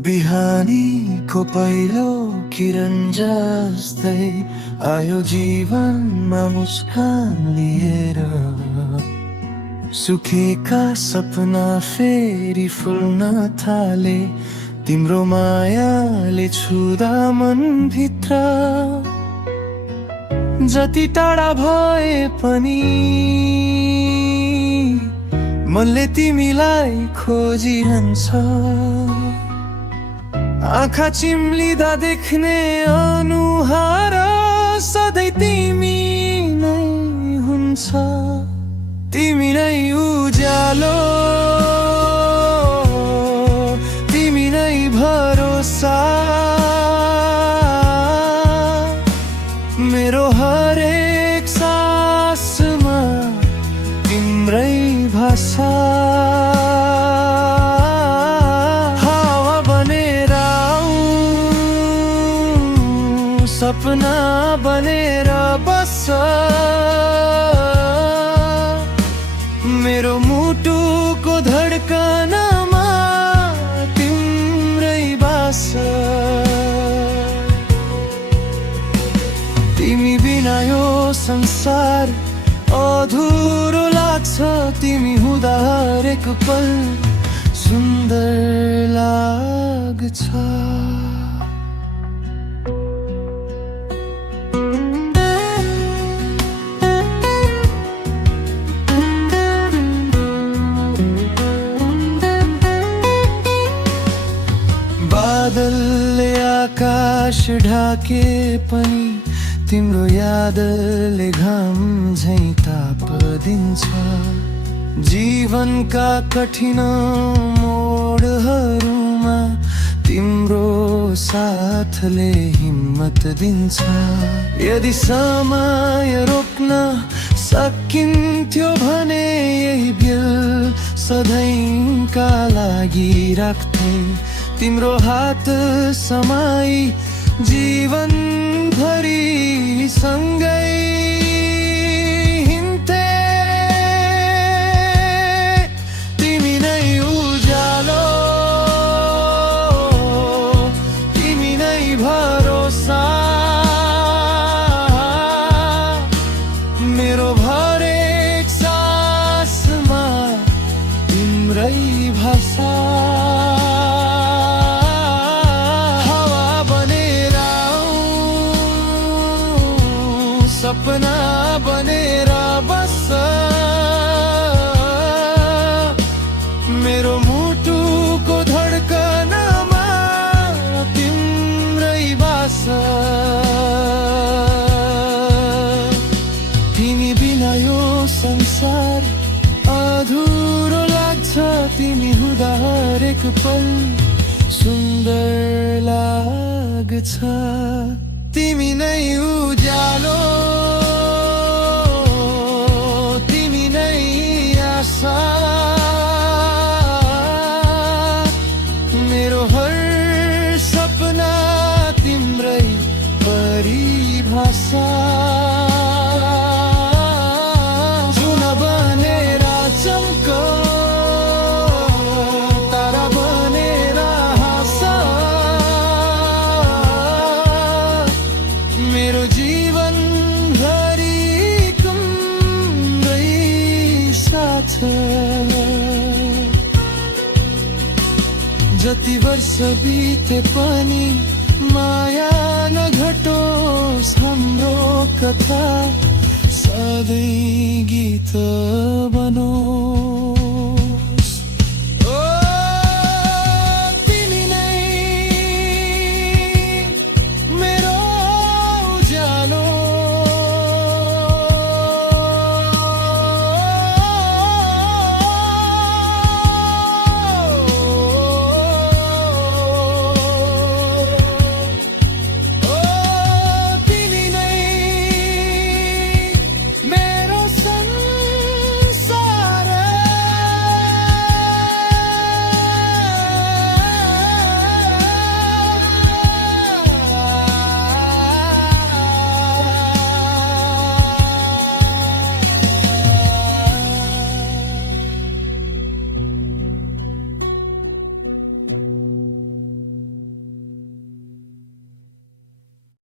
बिहानीको पहिलो किरण जस्तै आयो जीवनमा मुस्कान लिएर। सुकेका सपना फेरि फुल्न थाले, तिम्रो मायाले छुँदा मनभित्र। जति टाढा भए पनि मनले तिमीलाई खोजिरहन्छ। आँखा चिम्लिँदा देख्ने अनुहार सधैँ तिमी नै हुन्छ। तिमी नै उज्यालो, तिमी नै भरोसा। मेरो हरेक सासमा तिम्रै भाषा। सपना बनेर बस, मेरो मुटुको धड्कनमा तिम्रै बास। तिमी बिना यो संसार अधुरो लाग्छ। तिमी हुँदा हरेक पल सुन्दर लाग्छ। बादलले आकाश ढाके पनि तिम्रो यादले घाम झैँ तापदिन्छ। जीवनका कठिन मोडहरूमा तिम्रो साथले हिम्मत दिन्छ। यदि समय रोक्न सकिन्थ्यो भने यही बेल सधैँका लागि राख्थे। तिम्रो हात समाई जीवन भरि सँगै हिँड्थे। तिमी नै उज्यालो, तिमी नै भरोसा। मेरो हरेक सासमा तिम्रै भाषा। सपना बनेर बस, मेरो मुटुको धड्कनमा तिम्रै बास। तिमी बिना यो संसार अधुरो लाग्छ। तिमी हुँदा हरेक पल सुन्दर लाग्छ। तिमी नै उज्यालो, तिमी नै आशा। मेरो हर सपना तिम्रै परिभाषा। जुन बनेर चम्क, तारा बनेर हाँस। मेरो जीवन भरि तिम्रै साथ। जति वर्ष बिते पनि माया नघटोस् हाम्रो कथा, सधैँ गीत बनोस्।